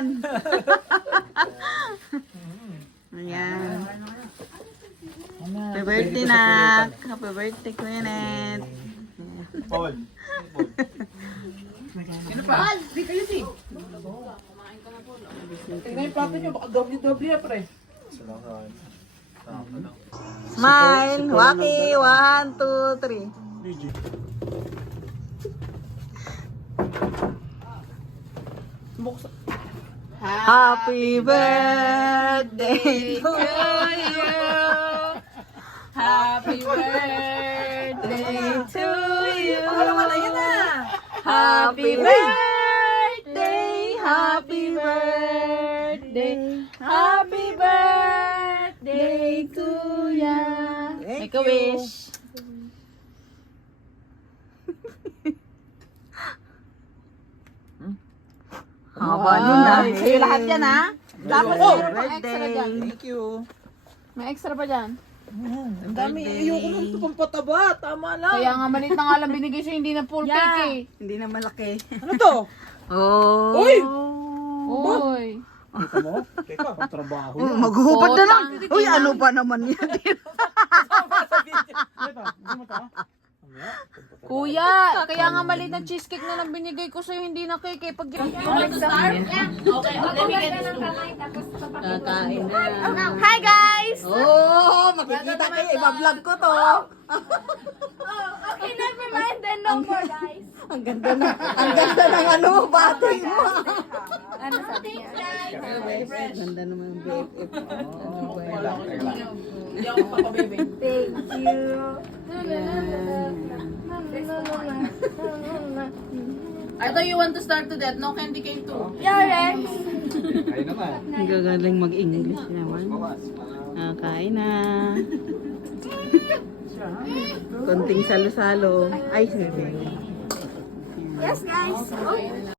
yan. Ayan. Happy birthday, Nak. Happy birthday, Quenet. Paul. Sino pa? Di kayo si. Tingnan yung plato nyo, baka doble ya pre. Smile. Waki. 1, 2, 3. Buksan. Happy birthday to you. Happy birthday To you. Happy birthday. Happy birthday. Happy birthday to ya. Make a wish. Haba nun na. Sa'yo lahat yan ha. Dapat Happy meron pang extra dyan. Thank you. May extra pa dyan. Ang Dami, ayoko nung ito pang pataba. Tama lang. Kaya nga maliit na nga lang binigay sa'yo, hindi na full cake eh. Hindi na malaki. Ano to? Oh. Uy! Uy! Kita mo? Teka, ang trabaho Oh, yan. maghubad na lang. Tang- Uy, ano pa naman yan? Ito, hindi mo ito. Kuya, kaya nga maliit na cheesecake na lang binigay ko sa'yo, hindi na cake eh. Pag Kakain na. Hi guys! Oh, makikita kayo. Iba-vlog ko to. Okay, never mind then. No more, guys. Ang ganda na. Ang ganda ng ano, bati mo. Ano sabi niya? Ang ganda naman yung BFF. Oh, Hindi ako papabebe. Thank you. I thought you want to start to that. No candy cane too. Yeah, Rex. Ayun naman. Ang gagaling mag-English naman. Kain na. Konting salo-salo. Ay, sige. Yes, guys. Oh.